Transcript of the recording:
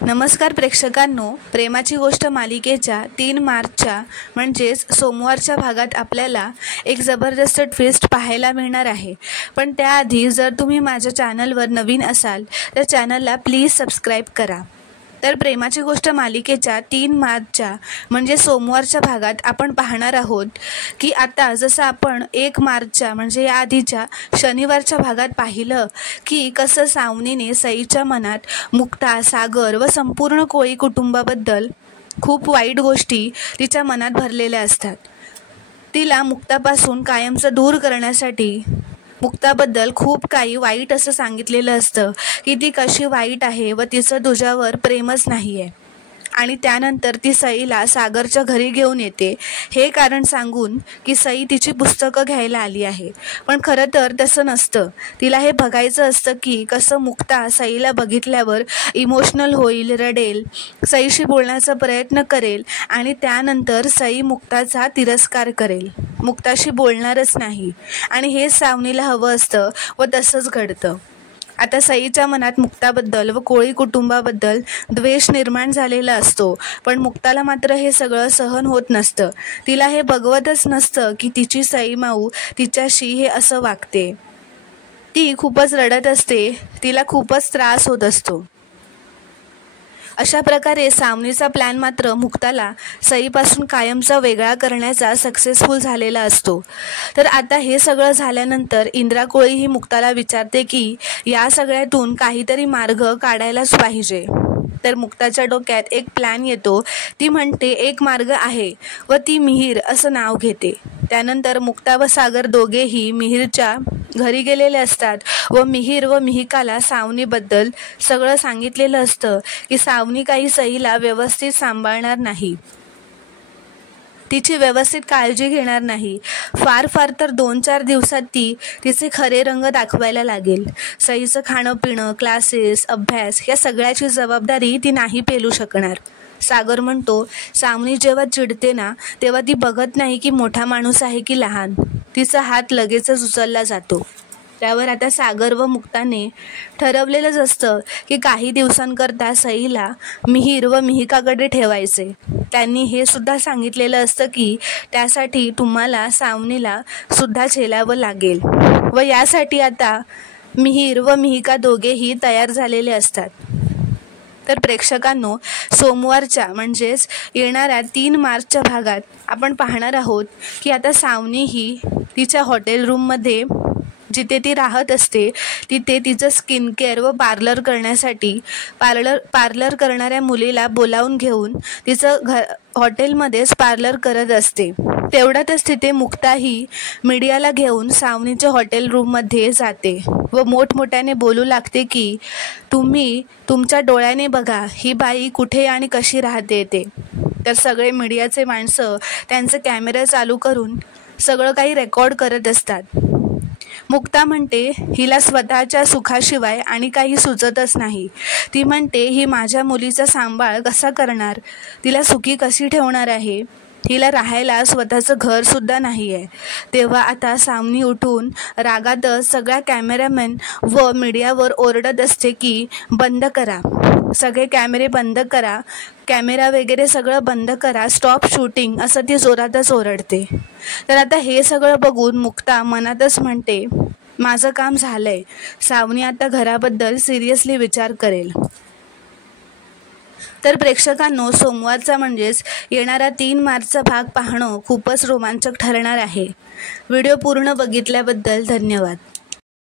नमस्कार प्रेक्षकांनो, प्रेमाची गोष्ट मालिकेच्या 3 मार्चच्या म्हणजेच सोमवारच्या भागात आपल्याला एक जबरदस्त ट्विस्ट पाहायला मिळणार आहे। पण त्याआधी जर तुम्ही माझ्या चॅनलवर नवीन असाल तर चॅनलला प्लीज सबस्क्राईब करा। तर प्रेमाची गोष्ट मालिकेच्या 3 मार्चच्या म्हणजे सोमवारच्या भागात आपण पाहणार आहोत की आता जसं आपण 1 मार्चच्या म्हणजे या आधीच्या शनिवारच्या भागात पाहिलं की कसं सावनीने सईच्या मनात मुक्ता, सागर व संपूर्ण कोळी कुटुंबाबद्दल खूप वाईट गोष्टी तिच्या मनात भरलेल्या असतात। तिला मुक्तापासून कायमचं दूर करण्यासाठी मुक्ताबद्दल खूप काही वाईट असं सांगितलेलं असतं की ती कशी वाईट आहे व तिचं तुझ्यावर प्रेमच नाही आहे। आणि त्यानंतर ती सईला सागरच्या घरी घेऊन येते हे कारण सांगून की सई तिची पुस्तकं घ्यायला आली आहे। पण खरं तर तसं नसतं। तिला हे बघायचं असतं की कसं मुक्ता सईला बघितल्यावर इमोशनल होईल, रडेल, सईशी बोलण्याचा प्रयत्न करेल आणि त्यानंतर सई मुक्ताचा तिरस्कार करेल, मुक्ताशी बोलणारच नाही। आणि हेच सावनीला हवं असतं व तसंच घडतं। आता सईच्या मनात मुक्ताबद्दल व कोळी कुटुंबाबद्दल द्वेष निर्माण झालेला असतो, पण मुक्ताला मात्र हे सगळं सहन होत नसतं। तिला हे बघवतच नसतं की तिची सई माऊ तिच्याशी हे असं वागते। ती खूपच रडत असते, तिला खूपच त्रास होत असतो। अशा प्रकारे सावनीचा प्लॅन मात्र मुक्ताला सईपासून कायमचा वेगळा करण्याचा सक्सेसफुल झालेला असतो। तर आता हे सगळं झाल्यानंतर इंद्रा कोळी ही मुक्ताला विचारते की या सगळ्यातून काहीतरी मार्ग काढायलाच पाहिजे। तर मुक्ताच्या डोक्यात एक प्लॅन येतो। ती म्हणते एक मार्ग आहे व ती मिहीर असं नाव घेते। त्यानंतर मुक्ता व सागर दोघेही मिहीरच्या घरी गेलेले असतात व मिहीर व मिहिकाला सावनीबद्दल सगळं सांगितलेलं असतं की सावनी काही सईला व्यवस्थित सांभाळणार नाही, तिची व्यवस्थित काळजी घेणार नाही। फार तर 2-4 दिवसात ती तिचे खरे रंग दाखवायला लागेल। सईचं खाणं पिणं, क्लासेस, अभ्यास या सगळ्याची जबाबदारी ती नाही पेलू शकणार। सागर म्हणतो सावनी जेव्हा चिडते ना तेव्हा ती बघत नाही की मोठा माणूस आहे की लहान, तिचा हात लगेचच उचलला जातो। त्यावर आता सागर व मुक्ताने ठरवलेलंच असतं की काही दिवसांकरता सईला मिहीर व मिहिकाकडे ठेवायचे। त्यांनी हे सुद्धा सांगितलेलं असतं की त्यासाठी तुम्हाला सावनीला सुद्धा झेलावं लागेल व यासाठी आता मिहीर व मिहिका दोघेही तयार झालेले असतात। तर प्रेक्षकांनो, सोमवारच्या म्हणजेच येणाऱ्या 3 मार्चच्या भागात आपण पाहणार आहोत की आता सावनी ही तिच्या हॉटेल रूममध्ये जिथे ती राहत असते तिथे तिचं स्किन केअर व पार्लर करण्यासाठी पार्लर करणाऱ्या मुलीला बोलावून घेऊन तिचं हॉटेलमध्येच पार्लर करत असते। तेवढ्यातच तिथे मुक्ता ही मीडियाला घेऊन सावनीच्या हॉटेल रूममध्ये जाते व मोठमोठ्याने बोलू लागते की तुम्ही तुमच्या डोळ्याने बघा ही बाई कुठे आणि कशी राहते ते। तर सगळे मीडियाचे माणसं त्यांचे कॅमेरा चालू करून सगळं काही रेकॉर्ड करत असतात। मुक्ता म्हणते हिला स्वतःच्या सुखाशिवाय आणि काही सुचतच नाही। ती म्हणते ही माझ्या मुलीचा सांभाळ कसा करणार, तिला सुखी कशी ठेवणार आहे, हिला राहायला स्वतःचं घरसुद्धा नाही आहे। तेव्हा आता सावनी उठून रागातच सगळ्या कॅमेरामॅन व मीडियावर ओरडत असते की बंद करा, सगळे कॅमेरे बंद करा, कॅमेरा वगैरे सगळं बंद करा, स्टॉप शूटिंग असं ती जोरातच ओरडते। तर आता हे सगळं बघून मुक्ता मनातच म्हणते माझं काम झालंय, सावनी आता घराबद्दल सिरियसली विचार करेल। तर प्रेक्षकांनो, सोमवारचा म्हणजेच येणारा 3 मार्चचा भाग पाहणं खूपच रोमांचक ठरणार आहे। व्हिडिओ पूर्ण बघितल्याबद्दल धन्यवाद।